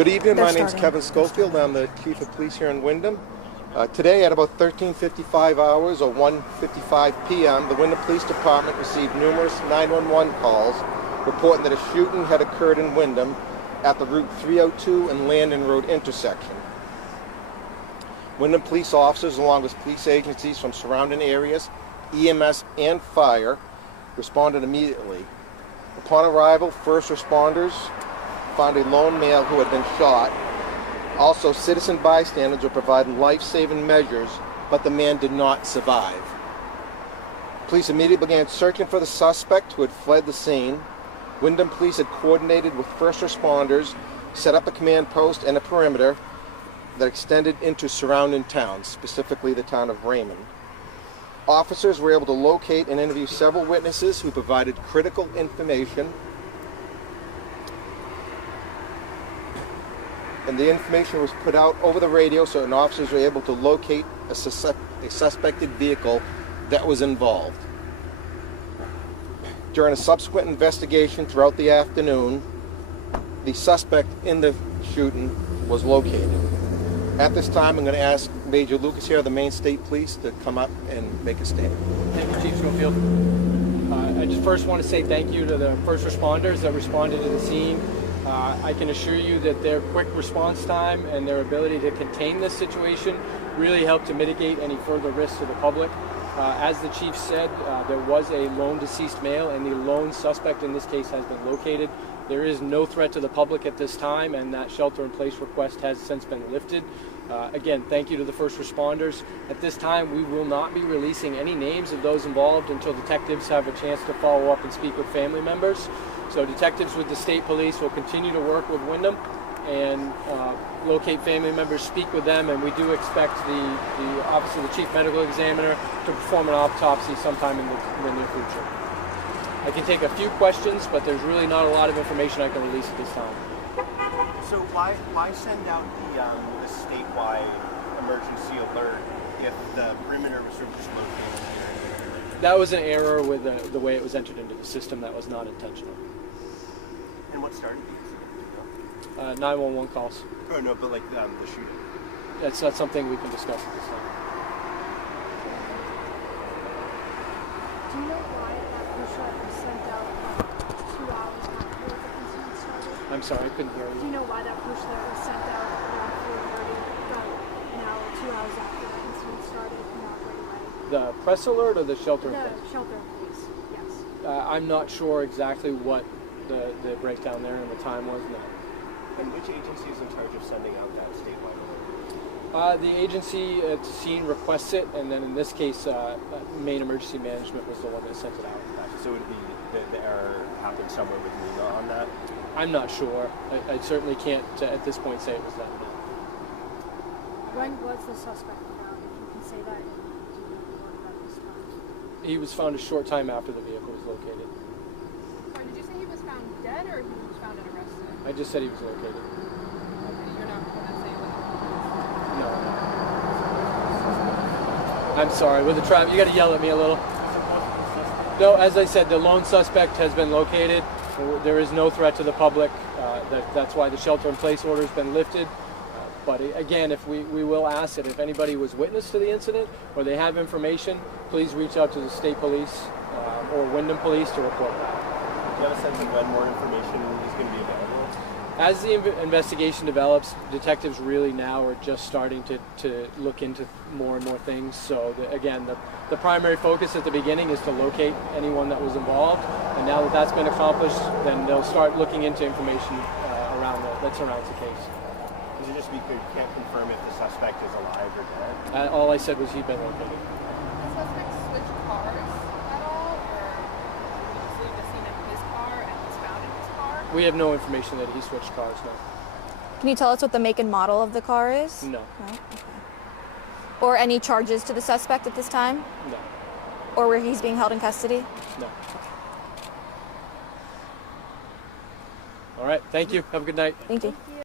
Good evening, my name is Kevin Schofield. I'm the Chief of Police here in Windham. Today at about 13:55 hours or 1:55 p.m., the Windham Police Department received numerous 911 calls reporting that a shooting had occurred in Windham at the Route 302 and Landon Road intersection. Windham police officers, along with police agencies from surrounding areas, EMS and fire, responded immediately. Upon arrival, first responders found a lone male who had been shot. Also, citizen bystanders were providing life-saving measures, but the man did not survive. Police immediately began searching for the suspect who had fled the scene. Windham police had coordinated with first responders, set up a command post and a perimeter that extended into surrounding towns, specifically the town of Raymond. Officers were able to locate and interview several witnesses who provided critical information. And the information was put out over the radio so that officers were able to locate a suspected vehicle that was involved. During a subsequent investigation throughout the afternoon, the suspect in the shooting was located. At this time, I'm going to ask Major Lucas here of the Maine State Police to come up and make a statement. Thank you, Chief Schofield. I just first want to say thank you to the first responders that responded to the scene. I can assure you that their quick response time and their ability to contain this situation really helped to mitigate any further risks to the public. As the Chief said, there was a lone deceased male, and the lone suspect in this case has been located. There is no threat to the public at this time, and that shelter-in-place request has since been lifted. Again, thank you to the first responders. At this time, we will not be releasing any names of those involved until detectives have a chance to follow up and speak with family members. So detectives with the state police will continue to work with Windham and locate family members, speak with them, and we do expect the Office of the Chief Medical Examiner to perform an autopsy sometime in the near future. I can take a few questions, but there's really not a lot of information I can release at this time. So why send out the statewide emergency alert if the perimeter was just located? That was an error with the way it was entered into the system. That was not intentional. And what started the incident? 911 calls. Oh no, but like the shooting. That's not something we can discuss at this time. Do you know why that push alert was sent out about 2 hours after the incident started? I'm sorry, I couldn't hear Do you. you know why that push alert was sent out around 4:30, but now 2 hours after the incident started, not right away? The press alert or the shelter in The place? shelter in place, yes. I'm not sure exactly what the breakdown there and the time was now. And which agency is in charge of sending out that statewide alert? The agency at the scene requests it, and then in this case, Maine Emergency Management was the one that sent it out. So would the error happen somewhere with MEMA on that? I'm not sure. I certainly can't at this point say it was that. When was the suspect found, if you can say that, and do you know more about this time? He was found a short time after the vehicle was located. Sorry, did you say he was found dead or he was found and arrested? I just said he was located. Okay, you're not going to say what No. I'm sorry. With the traffic, you got to yell at me a little. No, as I said, the lone suspect has been located. There is no threat to the public. That's why the shelter-in-place order has been lifted. But again, if we will ask that if anybody was witness to the incident or they have information, please reach out to the state police or Windham Police to report that. Do you have a sense of when more information is going to be available? As the investigation develops, detectives really now are just starting to look into more and more things. So again, the primary focus at the beginning is to locate anyone that was involved. And now that that's been accomplished, then they'll start looking into information that surrounds the case. Because just to be clear, you can't confirm if the suspect is alive or dead? All I said was he'd been located. the suspect switched cars at all, or did he just leave the scene in his car and was found in his car? We have no information that he switched cars, no. Can you tell us what the make and model of the car is? No. No? Okay. Or any charges to the suspect at this time? No. Or where he's being held in custody? No. All right, thank you. Have a good night. Thank you. Thank you.